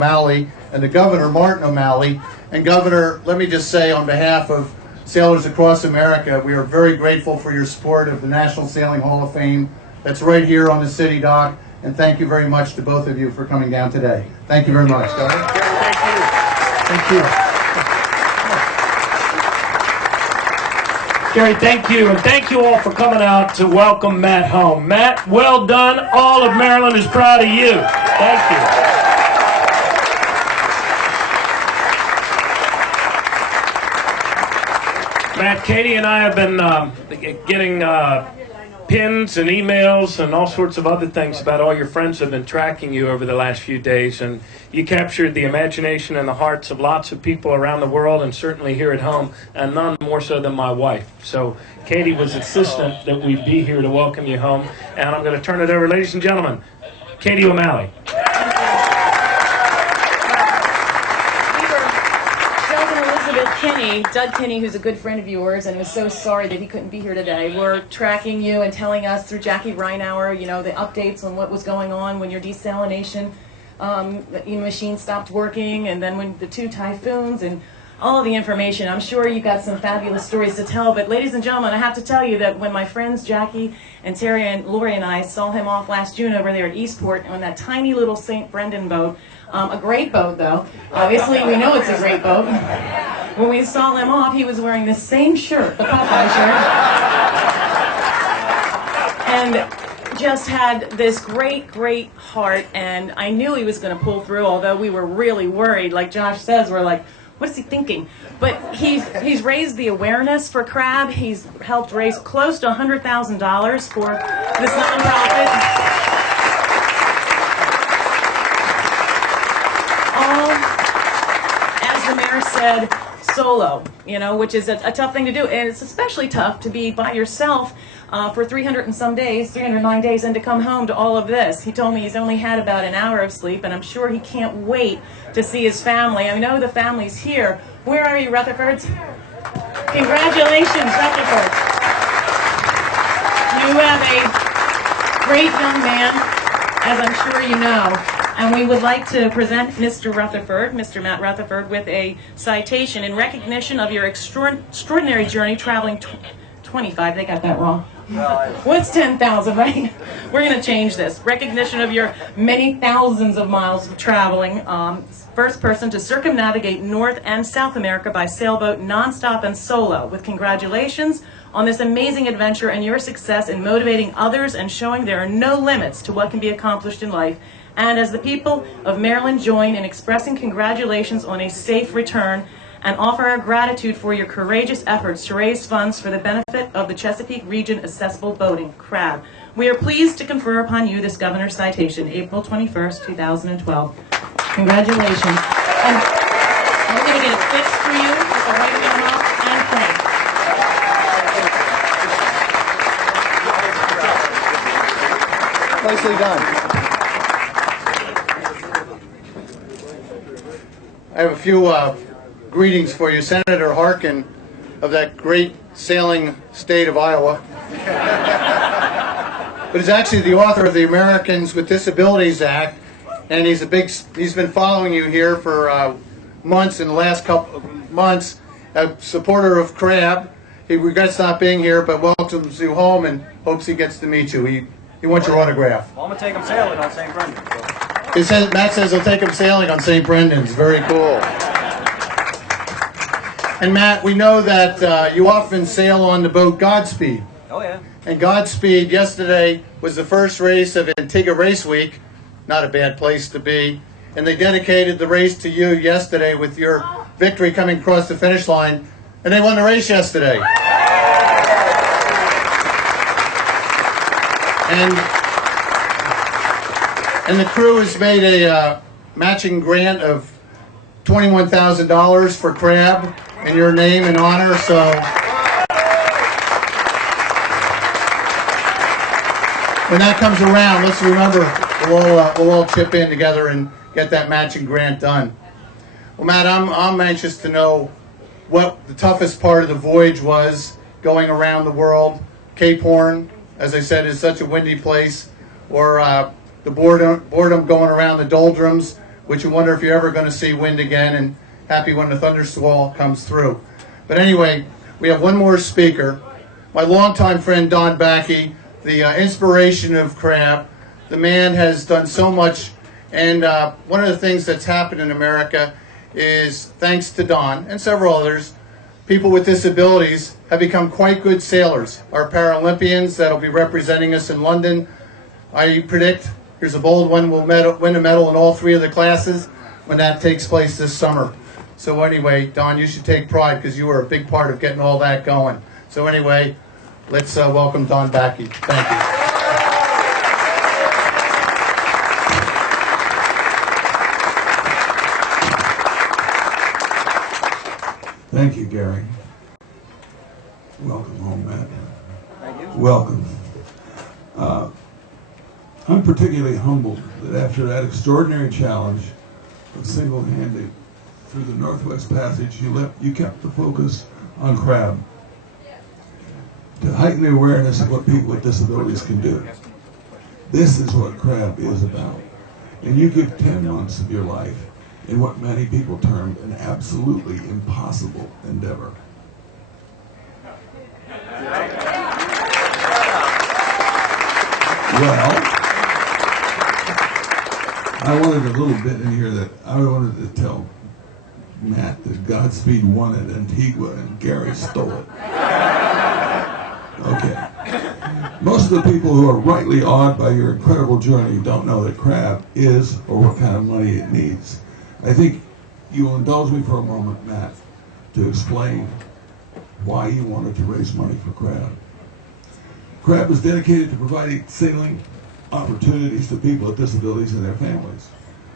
O'Malley and the Governor, Martin O'Malley. And Governor, let me just say on behalf of sailors across America, we are very grateful for your support of the National Sailing Hall of Fame that's right here on the city dock. And thank you very much to both of you for coming down today. Thank you very much, Governor. Thank you. Thank you. Gary, thank you, and thank you all for coming out to welcome Matt home. Matt, well done. All of Maryland is proud of you. Thank you. Matt, Katie and I have been getting pins and emails and all sorts of other things about all your friends have been tracking you over the last few days, and you captured the imagination and the hearts of lots of people around the world and certainly here at home, and none more so than my wife. So Katie was insistent that we be here to welcome you home, and I'm going to turn it over, ladies and gentlemen, Katie O'Malley. Doug Kinney, who's a good friend of yours and was so sorry that he couldn't be here today. We're tracking you and telling us through Jackie Reinauer, the updates on what was going on when your desalination machine stopped working, and then when the 2 typhoons and all of the information. I'm sure you got some fabulous stories to tell, but ladies and gentlemen, I have to tell you that when my friends Jackie and Terry and Lori and I saw him off last June over there at Eastport on that tiny little St. Brendan boat, a great boat though, obviously we know it's a great boat. When we saw him off, he was wearing the same shirt, the Popeye shirt, and just had this great heart, and I knew he was going to pull through, although we were really worried. Like Josh says, we're like, what is he thinking? But he's raised the awareness for crab. He's helped raise close to $100,000 for this nonprofit. All, as the mayor said, solo, which is a tough thing to do. And it's especially tough to be by yourself for 300 and some days, 309 days, and to come home to all of this. He told me he's only had about an hour of sleep, and I'm sure he can't wait to see his family. I know the family's here. Where are you, Rutherfords? Congratulations, Rutherford. You have a great young man, as I'm sure you know. And we would like to present Mr. Rutherford, Mr. Matt Rutherford, with a citation in recognition of your extraordinary journey traveling 25, they got that wrong. What's 10,000, right? We're going to change this. Recognition of your many thousands of miles of traveling. First person to circumnavigate North and South America by sailboat nonstop and solo. With congratulations on this amazing adventure and your success in motivating others and showing there are no limits to what can be accomplished in life. And as the people of Maryland join in expressing congratulations on a safe return, and offer our gratitude for your courageous efforts to raise funds for the benefit of the Chesapeake Region Accessible Boating, CRAB. We are pleased to confer upon you this Governor's Citation, April 21st, 2012. Congratulations. And we're going to get it fixed for you with the right amount and crank. Nicely done. I have a few greetings for you. Senator Harkin of that great sailing state of Iowa. But he's actually the author of the Americans with Disabilities Act, and he's been following you here for months, in the last couple of months, a supporter of crab. He regrets not being here, but welcomes you home and hopes he gets to meet you. He wants your autograph. Well, I'm going to take him sailing on St. Brendan. Matt says he'll take him sailing on St. Brendan's. Very cool. And Matt, we know that you often sail on the boat Godspeed. Oh, yeah. And Godspeed yesterday was the first race of Antigua Race Week. Not a bad place to be. And they dedicated the race to you yesterday with your victory coming across the finish line. And they won the race yesterday. And the crew has made a matching grant of $21,000 for crab in your name and honor. So when that comes around, let's remember we'll all chip in together and get that matching grant done. Well, Matt, I'm anxious to know what the toughest part of the voyage was going around the world. Cape Horn, as I said, is such a windy place, or the boredom going around the doldrums which you wonder if you're ever going to see wind again, and happy when the thundersquall comes through. But anyway, we have one more speaker. My longtime friend Don Backey, the inspiration of crab. The man has done so much, and one of the things that's happened in America is, thanks to Don and several others, people with disabilities have become quite good sailors. Our Paralympians that'll be representing us in London, I predict, here's a bold one, will win a medal in all 3 of the classes when that takes place this summer. So anyway, Don, you should take pride because you were a big part of getting all that going. So anyway, let's welcome Don Backey. Thank you. Thank you, Gary. Welcome home, Matt. Thank you. Welcome. I'm particularly humbled that after that extraordinary challenge of single-handed through the Northwest Passage, you kept the focus on crab to heighten the awareness of what people with disabilities can do. This is what crab is about. And you give 10 months of your life in what many people termed an absolutely impossible endeavor. Well, I wanted a little bit in here that I wanted to tell Matt that Godspeed won at Antigua and Gary stole it. Okay. Most of the people who are rightly awed by your incredible journey don't know that crab is or what kind of money it needs. I think you will indulge me for a moment, Matt, to explain why you wanted to raise money for crab. Crab is dedicated to providing sailing opportunities to people with disabilities and their families.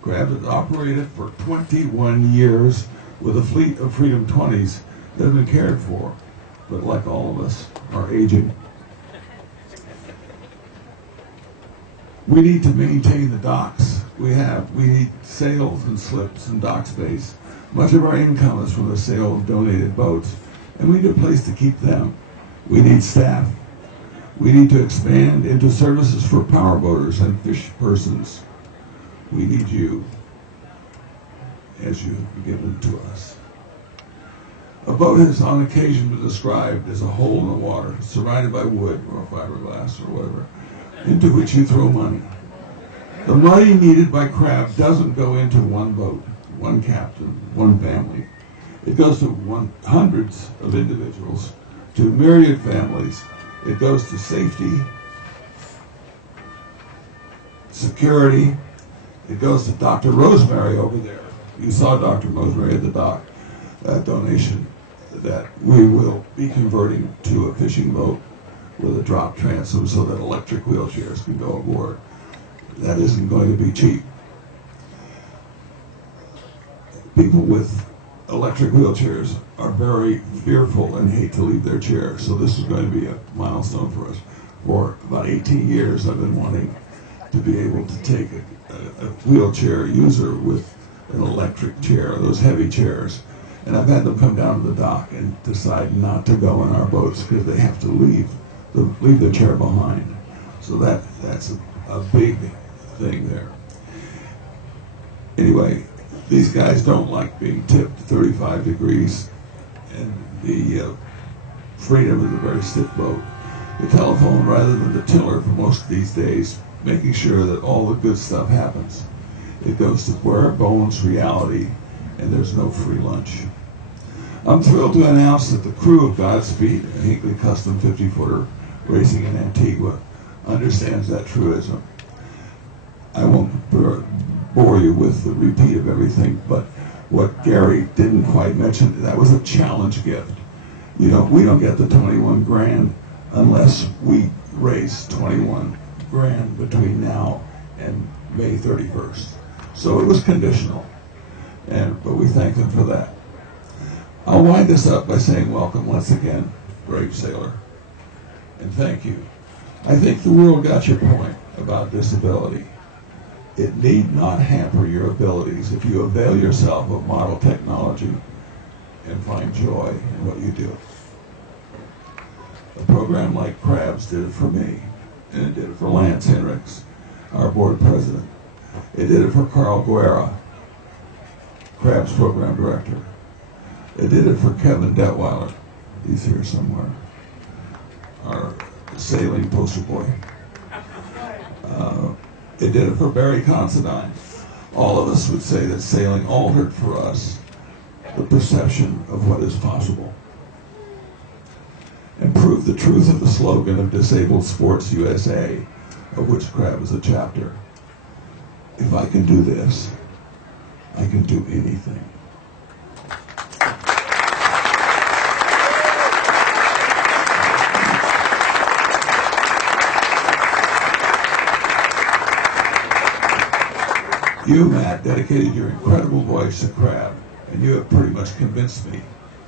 Crab has operated for 21 years with a fleet of Freedom 20s that have been cared for, but like all of us, are aging. We need to maintain the docks we have. We need sails and slips and dock space. Much of our income is from the sale of donated boats, and we need a place to keep them. We need staff. We need to expand into services for powerboaters and fish persons. We need you as you've given to us. A boat has on occasion been described as a hole in the water, surrounded by wood or fiberglass or whatever, into which you throw money. The money needed by crab doesn't go into one boat, one captain, one family. It goes to hundreds of individuals, to myriad families. It goes to safety, security. It goes to Dr. Rosemary over there. You saw Dr. Rosemary at the dock. That donation that we will be converting to a fishing boat with a drop transom so that electric wheelchairs can go aboard. That isn't going to be cheap. People with electric wheelchairs are very fearful and hate to leave their chair, so this is going to be a milestone for us. For about 18 years I've been wanting to be able to take a wheelchair user with an electric chair, those heavy chairs, and I've had them come down to the dock and decide not to go in our boats because they have to leave the chair behind. So that's a big thing there. Anyway, these guys don't like being tipped 35 degrees, and the Freedom is a very stiff boat. The telephone rather than the tiller for most of these days, making sure that all the good stuff happens. It goes to Bare Bones reality, and there's no free lunch. I'm thrilled to announce that the crew of Godspeed, a Hinkley Custom 50-footer racing in Antigua, understands that truism. I won't bore you with the repeat of everything, but what Gary didn't quite mention, that was a challenge gift. You know, we don't get the 21 grand unless we raise 21 grand between now and May 31st. So it was conditional, but we thank them for that. I'll wind this up by saying welcome once again, brave sailor, and thank you. I think the world got your point about disability. It need not hamper your abilities if you avail yourself of model technology and find joy in what you do. A program like Crabs did it for me, and it did it for Lance Henricks, our board president. It did it for Carl Guerra, Crab's program director. It did it for Kevin Detweiler. He's here somewhere. Our sailing poster boy. It did it for Barry Considine. All of us would say that sailing altered for us the perception of what is possible, and proved the truth of the slogan of Disabled Sports USA, of which Crab is a chapter. If I can do this, I can do anything. You, Matt, dedicated your incredible voice to Crab, and you have pretty much convinced me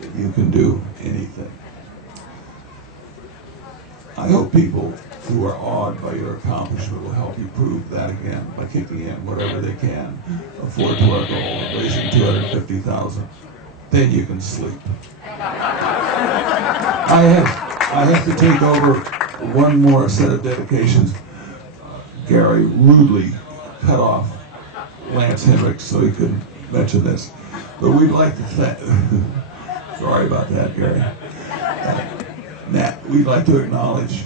that you can do anything. I hope people who are awed by your accomplishment will help you prove that again by kicking in whatever they can afford to our goal of raising $250,000. Then you can sleep. I have to take over one more set of dedications. Gary rudely cut off Lance Henricks so he couldn't mention this. But we'd like to thank... Sorry about that, Gary. Matt, we'd like to acknowledge